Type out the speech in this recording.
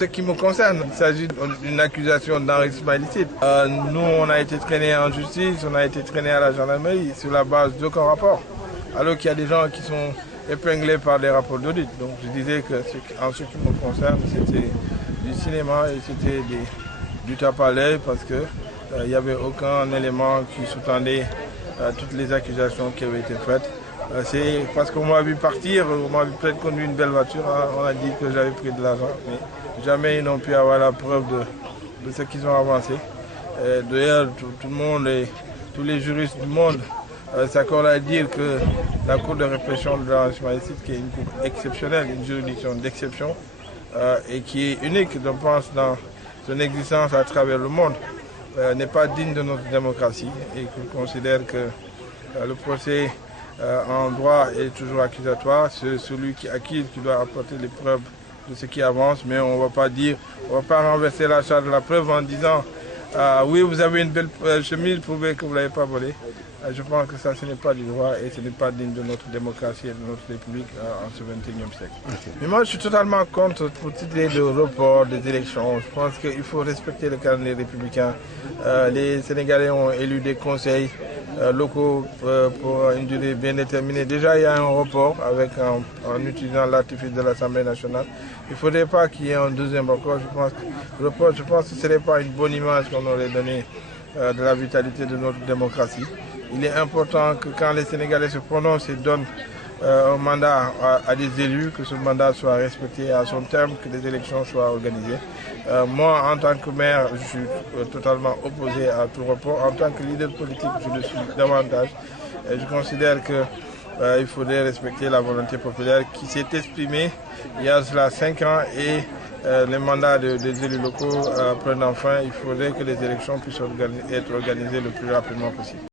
Ce qui me concerne, il s'agit d'une accusation d'enrichissement illicite. Nous, on a été traînés en justice, on a été traînés à la gendarmerie sur la base d'aucun rapport. Alors qu'il y a des gens qui sont épinglés par des rapports d'audit. Donc je disais que en ce qui me concerne, c'était du cinéma et c'était du tape à l'œil parce que il n'y avait aucun élément qui sous-tendait toutes les accusations qui avaient été faites. C'est parce qu'on m'a vu partir, on m'a vu peut-être conduire une belle voiture, on a dit que j'avais pris de l'argent, mais jamais ils n'ont pu avoir la preuve de ce qu'ils ont avancé. D'ailleurs, tout le monde et tous les juristes du monde s'accordent à dire que la Cour de répression de l'enrichissement illicite, qui est une cour exceptionnelle, une juridiction d'exception, et qui est unique, je pense, dans son existence à travers le monde, n'est pas digne de notre démocratie et qu'on considère que le procès en droit est toujours accusatoire. C'est celui qui accuse qui doit apporter les preuves de ce qui avance, mais on ne va pas renverser la charge de la preuve en disant oui, vous avez une belle chemise, prouvez que vous ne l'avez pas volée. Je pense que ça, ce n'est pas du droit et ce n'est pas digne de notre démocratie et de notre République en ce XXIe siècle. Okay. Mais moi, je suis totalement contre toute idée de report des élections. Je pense qu'il faut respecter le calendrier républicain. Les Sénégalais ont élu des conseils locaux pour une durée bien déterminée. Déjà, il y a un report en utilisant l'artifice de l'Assemblée nationale. Il ne faudrait pas qu'il y ait un deuxième report. Je pense que ce n'est pas une bonne image qu'on aurait donnée de la vitalité de notre démocratie. Il est important que quand les Sénégalais se prononcent et donnent un mandat à des élus, que ce mandat soit respecté à son terme, que les élections soient organisées. Moi, en tant que maire, je suis totalement opposé à tout report. En tant que leader politique, je le suis davantage. Et je considère qu'il faudrait respecter la volonté populaire qui s'est exprimée il y a cela 5 ans et les mandats des élus locaux prenant fin. Il faudrait que les élections puissent être organisées le plus rapidement possible.